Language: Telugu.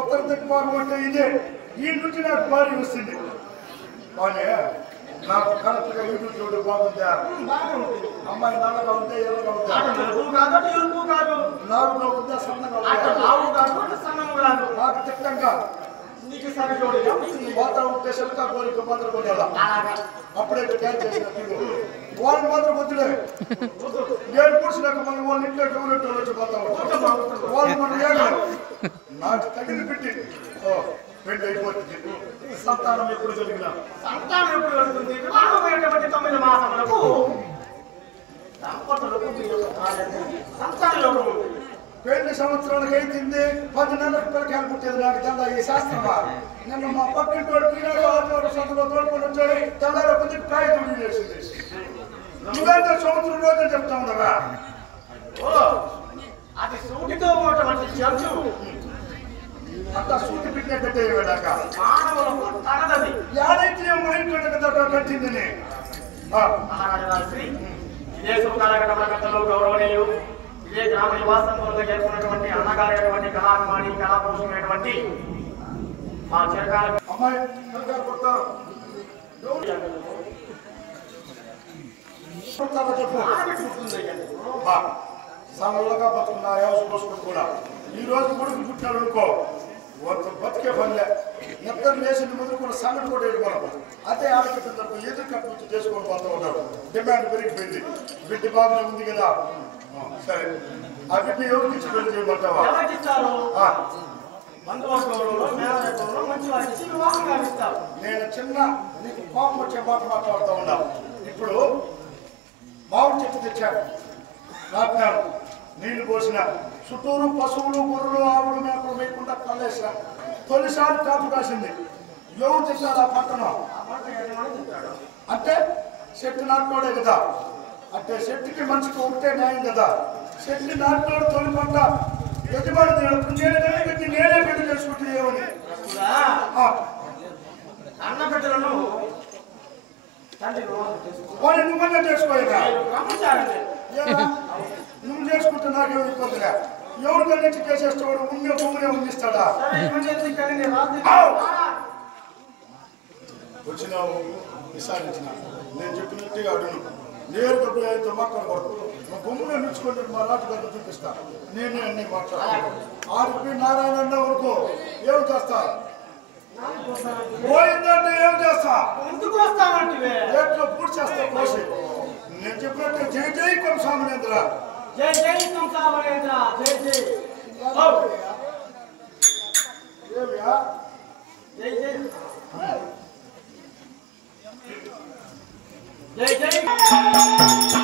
ఉత్తర దిక్పాలు అంటే ఇదే ఈ నుంచి నాకు భారీ వస్తుంది కానీ నాకు కరెక్ట్గా ఇటు చూడు బాగుందా అమ్మాయి నల్లగా ఉంటే ఎర్రగా ఉందా నాలుగులో ఉందా సన్నగా నాకు తిట్టంగా మాత్రం ఉంటే శిల్కా కోరిక మాత్రం కొనేలా అప్పుడే డ్యాన్స్ చేసినప్పుడు వాళ్ళు మాత్రం వద్దులే నేను కూర్చున్నాక మనం వాళ్ళ ఇంట్లో ఎవరెంటో వచ్చి పోతాం వాళ్ళు మనం నాకు తగిలి పెట్టి పెళ్లి అయిపోతుంది సంతానం ఎప్పుడు జరిగిన సంతానం ఎప్పుడు జరుగుతుంది వివాహమైనటువంటి 9 మాసములకు సంతానం పెళ్లి సంవత్సరానికి అయితుంది 10 నెలలకు పిల్లకాయలు పుట్టేది నాకు తెల్ల ఈ శాస్త్రమా నిన్న మా పక్కింటి వాడు పీనాడు ఆదివారం సంతలో తోడుకొని వచ్చాడు తెల్లారి కొద్ది కాయ తుడి చేసింది నువ్వేంటే సంవత్సరం రోజులు చెప్తా ఉండగా అది సూటితో ఉన్నటువంటి చర్చు అంతా సూటి పెట్టిన పెట్టేయడాక యాడైతే మా ఇంట్లో కట్టిందని ఇదే సుఖాలఘట్టంలో గౌరవనీయులు ఇదే గ్రామ నివాసంలో చేరుకున్నటువంటి అన్నగారైనటువంటి కళాకుమారి కళాపోషమైనటువంటి మా చిరకాల అమ్మాయి సన్నగా బతుకున్నా వ్యవస్థ పోసుకుని కూడా ఈ రోజు కొడుకు పుట్టినాడు అనుకో బతికే పనిలే నిద్ర లేచిన ముందు కూడా సంగతి కూడా వెళ్ళిపోవడం అదే ఆడకట్టు ఎదురు కట్టు చేసుకొని పోతూ ఉంటారు డిమాండ్ పెరిగిపోయింది బిడ్డ బాగానే ఉంది కదా సరే ఆ బిడ్డ ఎవరికి ఇచ్చి పెళ్లి చేయమంటావా నేను చిన్న నీకు కోపం వచ్చే మాట మాట్లాడుతూ ఉన్నా ఇప్పుడు మామిడి చెట్టు తెచ్చాను నాటినాను నీళ్లు పోసిన చుట్టూరు పశువులు గొర్రెలు ఆవులు మేకలు వేయకుండా కల్లేసిన తొలిసారి కాపు కాసింది ఎవరు తెచ్చారు ఆ పట్టణ అంటే చెట్టు నాటినోడే కదా అంటే చెట్టుకి మనిషికి ఉంటే న్యాయం కదా చెట్టు నాటినోడు తొలి పంట యజమాని నేనే పెళ్లి చేసుకుంటే ఏమని అన్న బిడ్డలను వాడు నువ్వన్నా చేసుకోలేదా నువ్వు చేసుకుంటే నాకేమో ఇబ్బందిగా ఎవరికన్నింటి చేసేస్తాడు ఉండే భూమినే ఉండిస్తాడా వచ్చినావు విసారించిన నేను చెప్పినట్టుగా అడుగు నేరుగా అయితే మాట్లాడకూడదు మా భూమిని నిలుచుకుంటే మా రాజుగారిని చూపిస్తా నేనే అన్ని మాట్లాడాను ఆడిపి నారాయణ అన్న వరకు ఏం చేస్తా పోయిందంటే ఏం చేస్తా ఎట్లా పూర్తి చేస్తా కోసి నేను చెప్పినట్టు జై జై కంసామనేంద్ర జై జై కంసామనేంద్ర జై జై ఏమియా జై జై జై జై